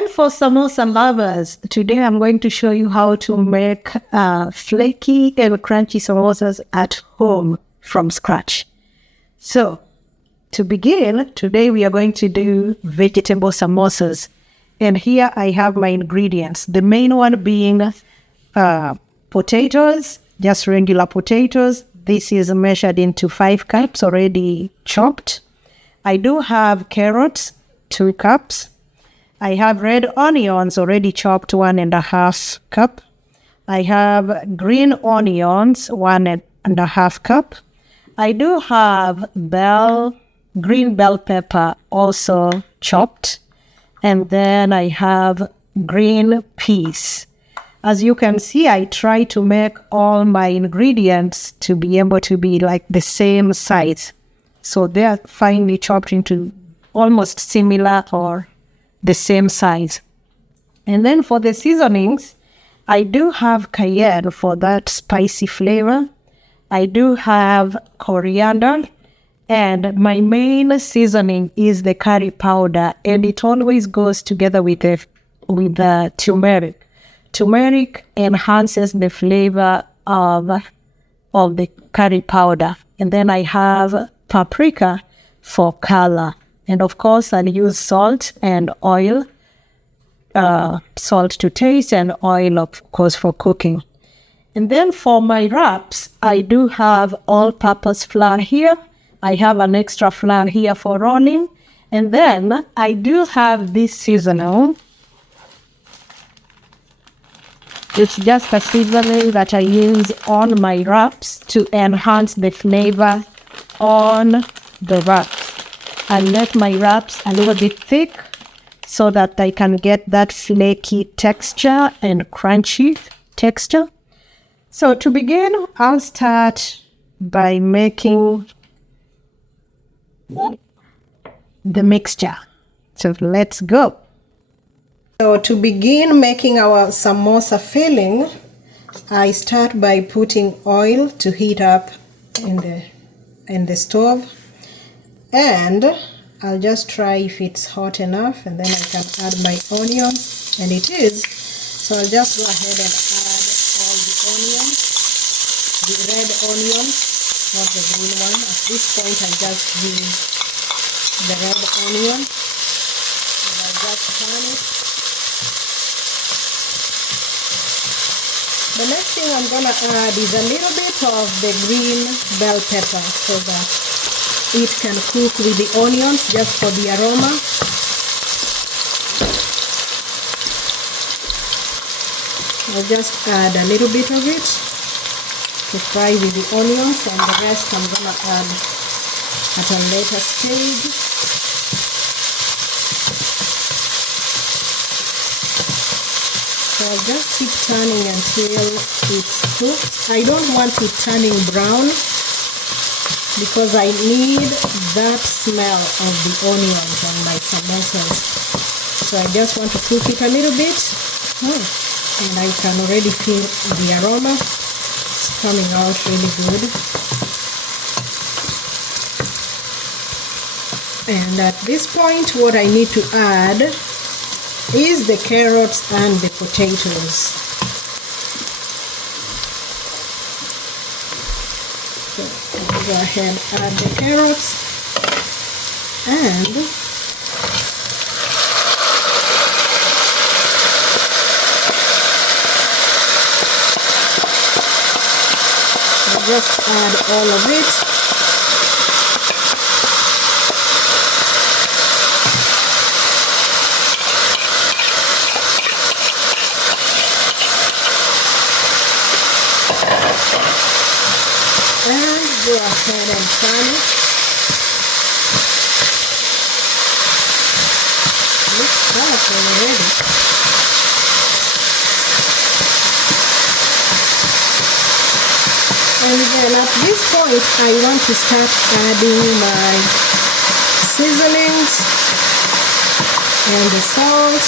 then for samosa lovers, today I'm going to show you how to make flaky and crunchy samosas at home from scratch. So, to begin, today we are going to do vegetable samosas. And here I have my ingredients. The main one being potatoes, just regular potatoes. This is measured into 5 cups already chopped. I do have carrots, 2 cups. I have red onions already chopped, 1.5 cup. I have green onions, 1.5 cup. I do have green bell pepper also chopped. And then I have green peas. As you can see, I try to make all my ingredients to be able to be like the same size. So they are finely chopped into almost similar or the same size. And then for the seasonings, I do have cayenne for that spicy flavor. I do have coriander. And my main seasoning is the curry powder. And it always goes together with the turmeric. Turmeric enhances the flavor of the curry powder. And then I have paprika for color. And of course, I'll use salt and oil. Salt to taste and oil, of course, for cooking. And then for my wraps, I do have all-purpose flour here. I have an extra flour here for rolling. And then I do have this seasoning. It's just a seasoning that I use on my wraps to enhance the flavor on the wraps. I let my wraps a little bit thick so that I can get that flaky texture and crunchy texture. So to begin, I'll start by making the mixture. So let's go. So to begin making our samosa filling, I start by putting oil to heat up in the stove. And I'll just try if it's hot enough, and then I can add my onions, and it is. So I'll just go ahead and add all the onions, the red onions, not the green one. At this point I just use the red onion, and I'll just turn it. The next thing I'm gonna add is a little bit of the green bell pepper so that it can cook with the onions just for the aroma. I'll just add a little bit of it to fry with the onions, and the rest I'm gonna add at a later stage. So I'll just keep turning until it's cooked. I don't want it turning brown, because I need that smell of the onions on my samosas. So I just want to cook it a little bit. And I can already feel the aroma. It's coming out really good. And at this point, what I need to add is the carrots and the potatoes. Go ahead, add the carrots, and I'll just add all of it. Go ahead and turn it. Looks colorful already. And then at this point, I want to start adding my seasonings and the salt.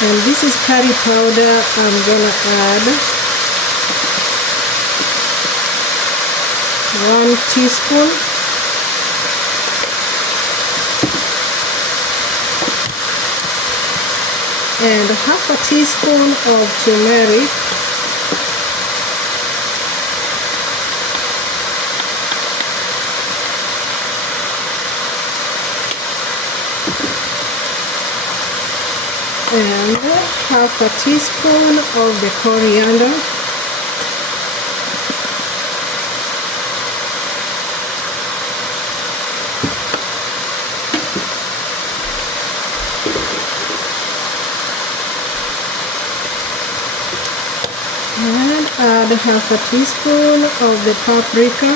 And this is curry powder. I'm gonna add 1 teaspoon. And half a teaspoon of turmeric. And half a teaspoon of the coriander. And add half a teaspoon of the paprika.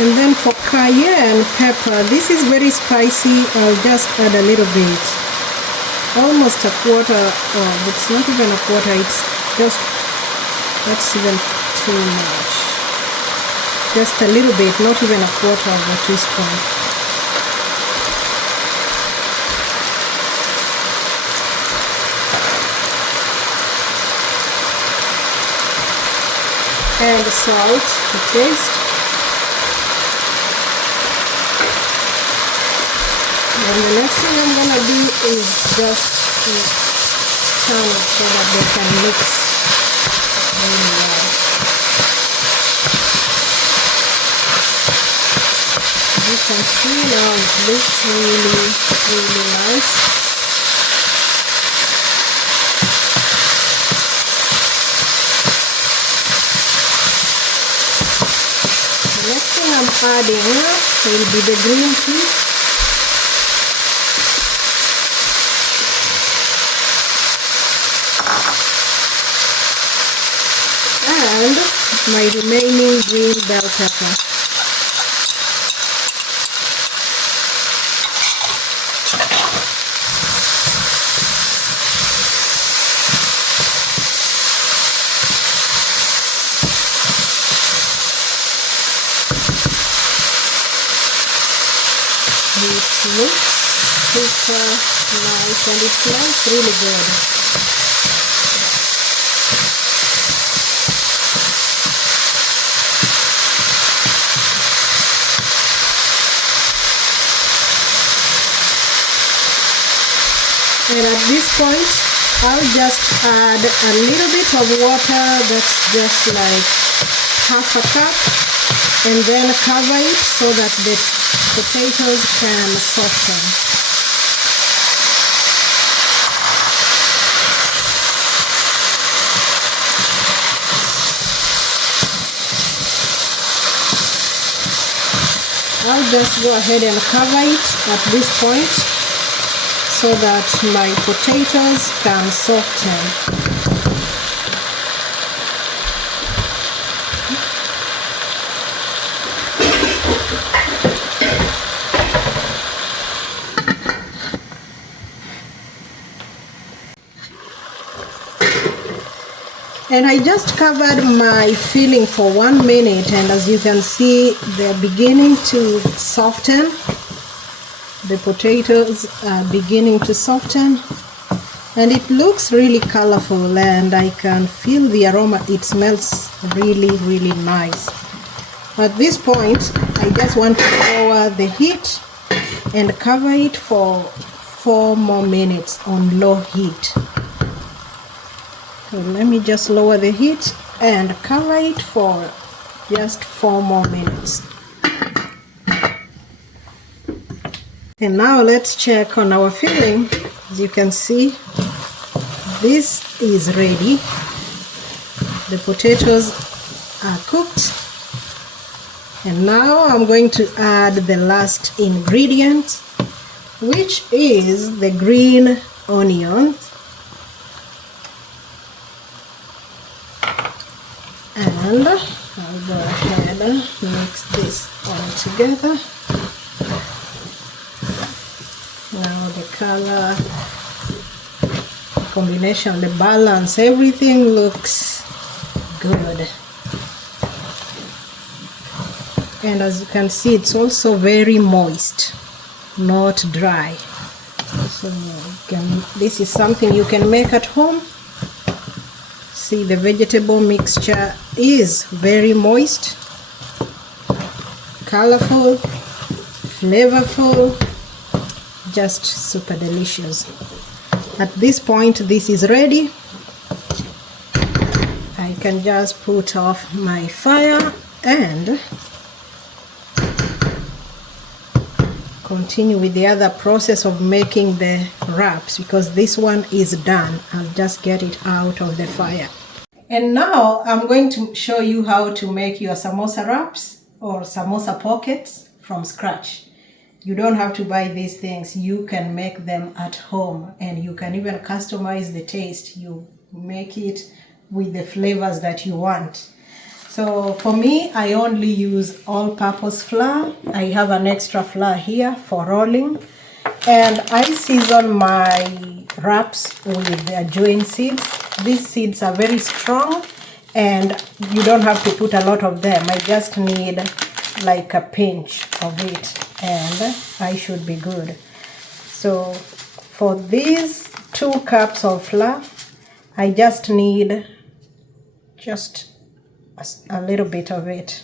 And then for cayenne pepper, this is very spicy. I'll just add a little bit. Almost a quarter, oh, it's not even a quarter, it's just, that's even too much. Just a little bit, not even a quarter of a teaspoon. And salt to taste. And the next thing I'm gonna do is just stir it so that they can mix really well. As you can see now, it looks really, really nice. The next thing I'm adding will be the green tea. And my remaining green bell pepper. This looks super nice and it smells really good. And at this point, I'll just add a little bit of water, that's just like half a cup, and then cover it so that the potatoes can soften. I'll just go ahead and cover it at this point, so that my potatoes can soften. And I just covered my filling for 1 minute, and as you can see, they're beginning to soften. The potatoes are beginning to soften, and it looks really colorful, and I can feel the aroma. It smells really, really nice. At this point, I just want to lower the heat and cover it for 4 more minutes on low heat. So let me just lower the heat and cover it for just 4 more minutes. And now let's check on our filling. As you can see, this is ready. The potatoes are cooked. And now I'm going to add the last ingredient, which is the green onions. And I'll go ahead and mix this all together. Now the color, the combination, the balance, everything looks good. And as you can see, it's also very moist, not dry. So this is something you can make at home. See, the vegetable mixture is very moist, colorful, flavorful, just super delicious. At this point, this is ready. I can just put off my fire and continue with the other process of making the wraps, because this one is done. I'll just get it out of the fire. And now I'm going to show you how to make your samosa wraps or samosa pockets from scratch. You don't have to buy these things. You can make them at home, and you can even customize the taste. You make it with the flavors that you want. So for me, I only use all-purpose flour. I have an extra flour here for rolling. And I season my wraps with the ajoin seeds. These seeds are very strong, and you don't have to put a lot of them. I just need like a pinch of it, and I should be good. So for these 2 cups of flour, I just need just a little bit of it.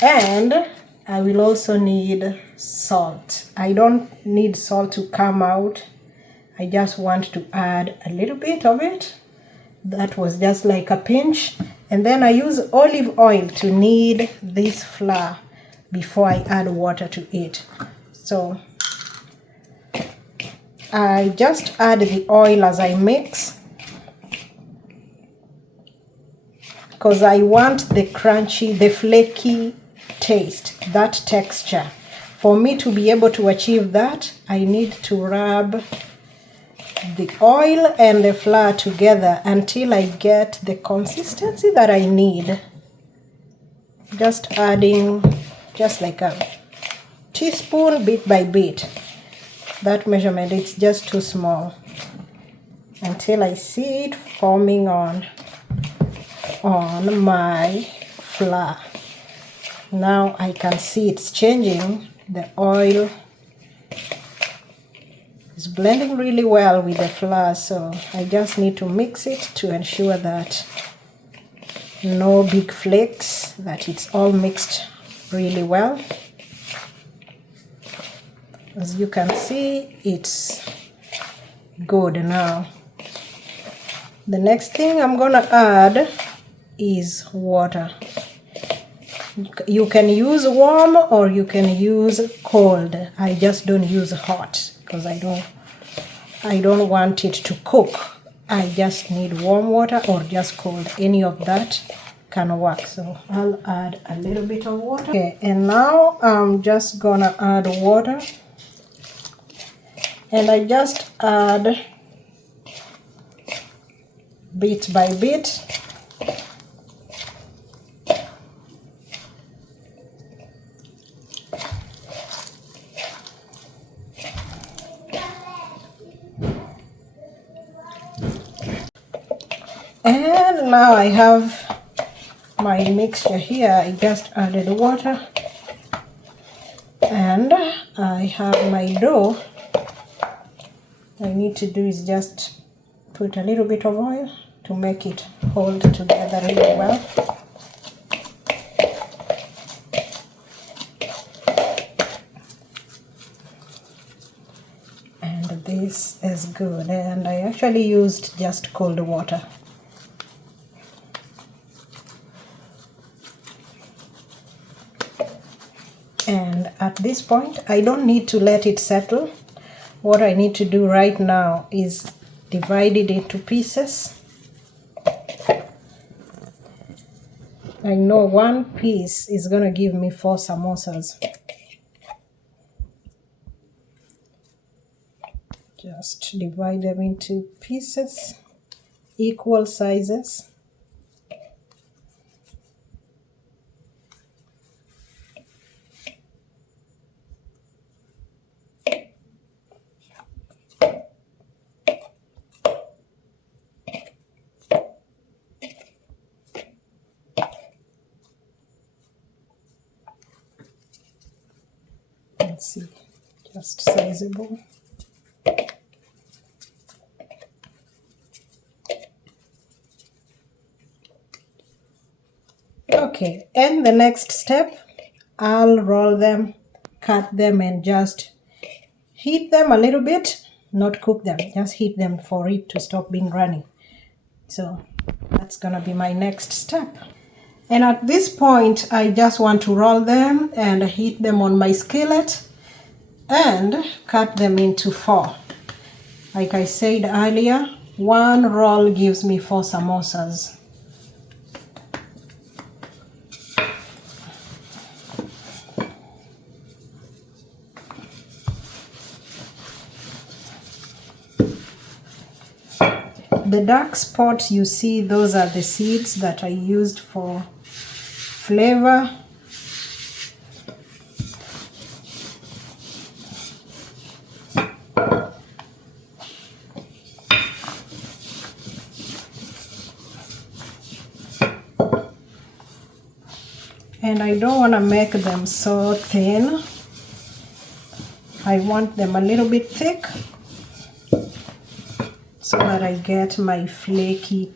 And I will also need salt. I don't need salt to come out. I just want to add a little bit of it. That was just like a pinch. And then I use olive oil to knead this flour before I add water to it. So I just add the oil as I mix, because I want the crunchy, the flaky taste, that texture. For me to be able to achieve that, I need to rub the oil and the flour together until I get the consistency that I need. Just adding just like a teaspoon bit by bit. That measurement, it's just too small, until I see it forming on my flour. Now I can see it's changing. The oil is blending really well with the flour, so I just need to mix it to ensure that no big flakes, that it's all mixed really well. As you can see, it's good now. The next thing I'm gonna add is water. You can use warm or you can use cold. I just don't use hot because I don't want it to cook. I just need warm water or just cold. Any of that can work. So I'll add a little bit of water. Okay, and now I'm just gonna add water. And I just add bit by bit. And now I have my mixture here. I just added water, and I have my dough. All I need to do is just put a little bit of oil to make it hold together really well. And this is good. And I actually used just cold water. And at this point, I don't need to let it settle. What I need to do right now is divide it into pieces. I know one piece is going to give me 4 samosas. Just divide them into pieces, equal sizes. see, just sizable. Okay, and the next step, I'll roll them, cut them, and just heat them a little bit, not cook them, just heat them for it to stop being runny. So that's gonna be my next step. And at this point, I just want to roll them and heat them on my skillet and cut them into 4. Like I said earlier, 1 roll gives me 4 samosas. The dark spots you see, those are the seeds that I used for flavor. And I don't want to make them so thin. I want them a little bit thick so that I get my flaky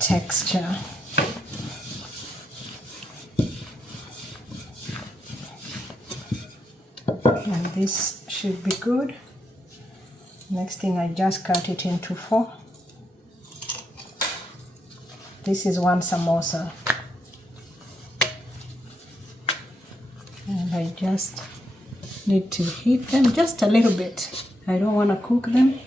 texture. And this should be good. Next thing, I just cut it into 4. This is 1 samosa. And I just need to heat them just a little bit. I don't want to cook them.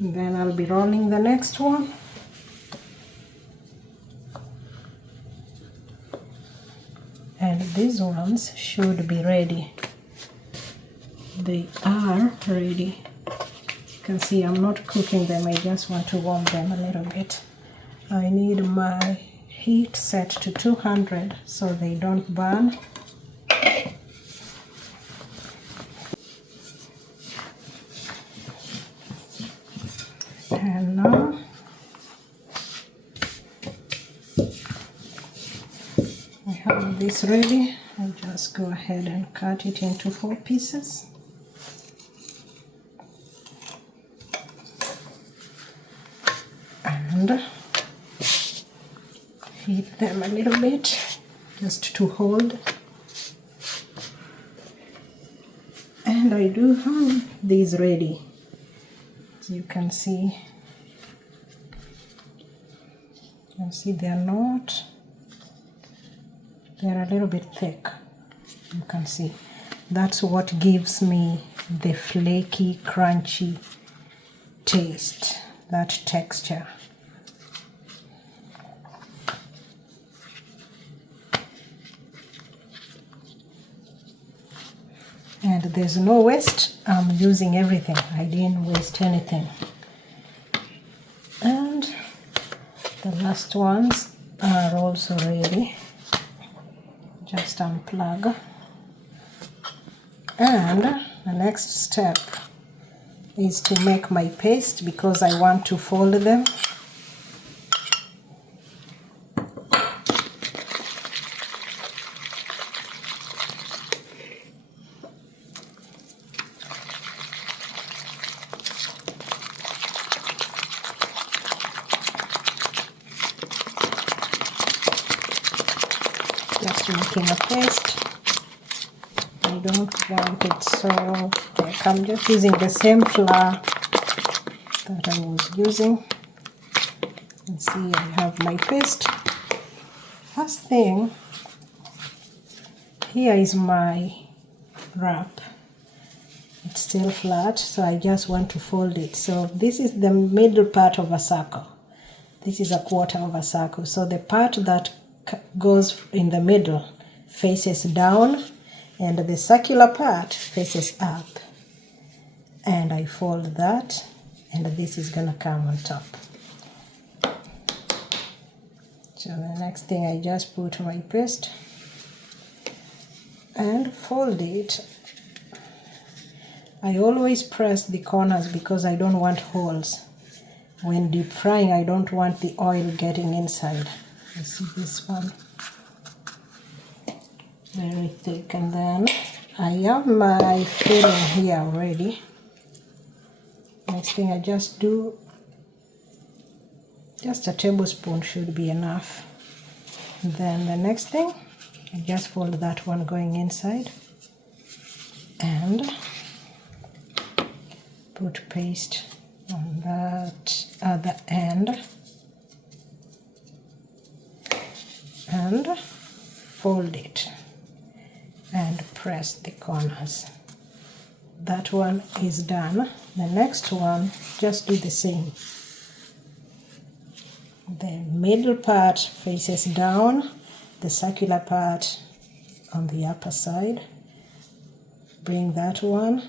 And then I'll be rolling the next one. And these ones should be ready. They are ready. You can see I'm not cooking them, I just want to warm them a little bit. I need my heat set to 200 so they don't burn. And now I have this ready. I'll just go ahead and cut it into 4 pieces. And heat them a little bit just to hold. And I do have these ready. As you can see, they're a little bit thick. You can see that's what gives me the flaky, crunchy taste, that texture. And there's no waste. I'm using everything. I didn't waste anything. And the last ones are also ready. Just unplug. And the next step is to make my paste because I want to fold them. Just making a paste. I don't want it so thick. I'm just using the same flour that I was using. And see, I have my paste. First thing, here is my wrap. It's still flat, so I just want to fold it. So this is the middle part of a circle. This is a quarter of a circle. So the part that goes in the middle faces down and the circular part faces up. And I fold that, and this is gonna come on top. So the next thing, I just put my paste and fold it. I always press the corners because I don't want holes. When deep frying, I don't want the oil getting inside. You see this one, very thick. And then I have my filling here already. Next thing I just do, just a tablespoon should be enough. And then the next thing, I just fold that one going inside and put paste on that other end and fold it and press the corners. That one is done. The next one, just do the same. The middle part faces down, the circular part on the upper side. Bring that one.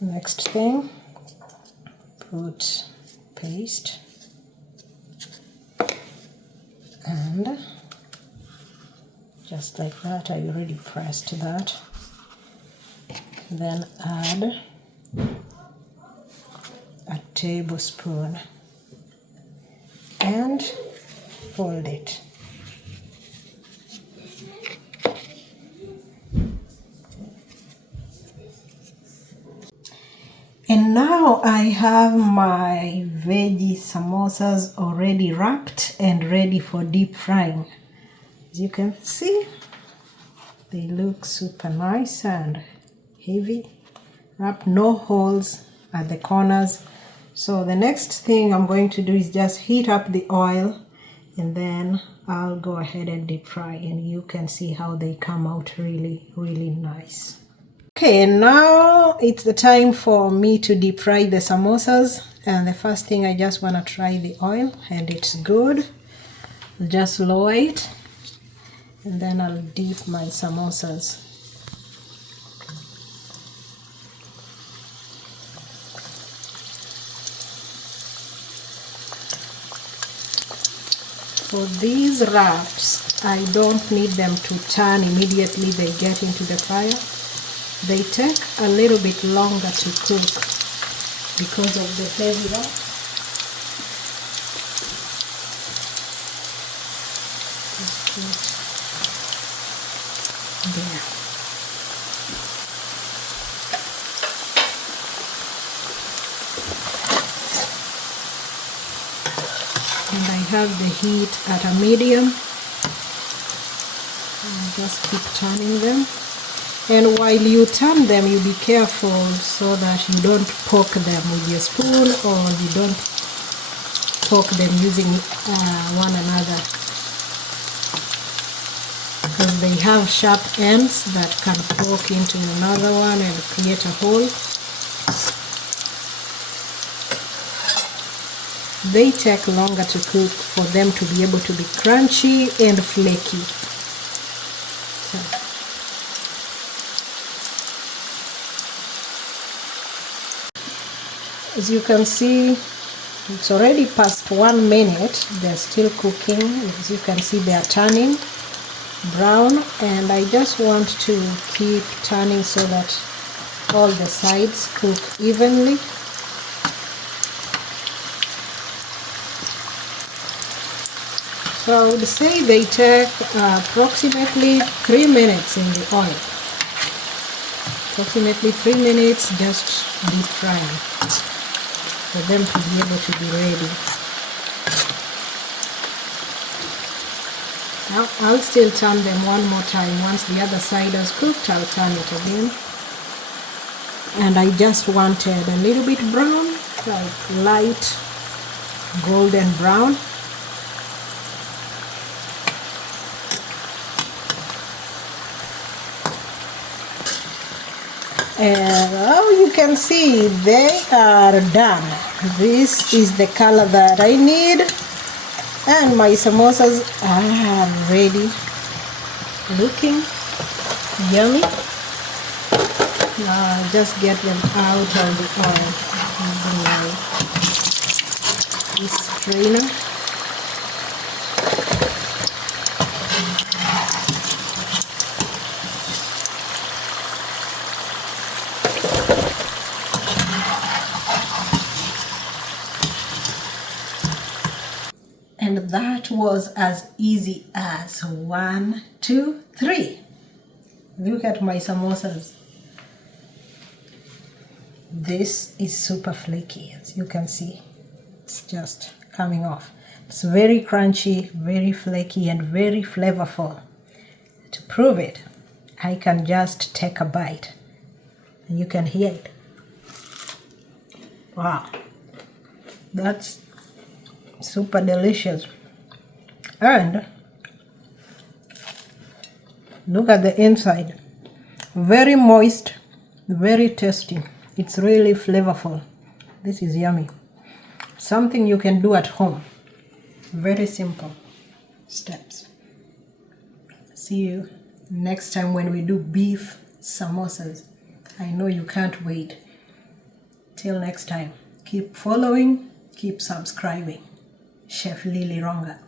Next thing, put paste and just like that. I already pressed that. Then add a tablespoon and fold it. And now I have my veggie samosas already wrapped and ready for deep frying. As you can see, they look super nice and heavy. Wrap, no holes at the corners. So the next thing I'm going to do is just heat up the oil, and then I'll go ahead and deep fry, and you can see how they come out really, really nice. Okay, now it's the time for me to deep fry the samosas. And the first thing, I just want to try the oil, and it's good. Just lower it, and then I'll dip my samosas. For these wraps, I don't need them to turn immediately they get into the fire. They take a little bit longer to cook because of the heavy wrap. Just put there. And I have the heat at a medium. And just keep turning them. And while you turn them, you be careful so that you don't poke them with your spoon, or you don't poke them using one another, because they have sharp ends that can poke into another one and create a hole. They take longer to cook for them to be able to be crunchy and flaky. So, as you can see, it's already past 1 minute. They're still cooking. As you can see, they are turning brown, and I just want to keep turning so that all the sides cook evenly. So I would say they take approximately 3 minutes in the oil. Approximately 3 minutes just deep frying for them to be able to be ready. Now I'll still turn them one more time. Once the other side is cooked, I'll turn it again. And I just wanted a little bit brown, like light golden brown. And you can see they are done. This is the color that I need, and my samosas are ready, looking yummy. Now I'll just get them out of the oil using this strainer. And that was as easy as 1, 2, 3. Look at my samosas. This is super flaky, as you can see. It's just coming off. It's very crunchy, very flaky, and very flavorful. To prove it, I can just take a bite and you can hear it. Wow, that's super delicious. And look at the inside. Very moist, very tasty. It's really flavorful. This is yummy. Something you can do at home. Very simple steps. See you next time when we do beef samosas. I know you can't wait. Till next time, keep following, keep subscribing. Chef Lily Ronga.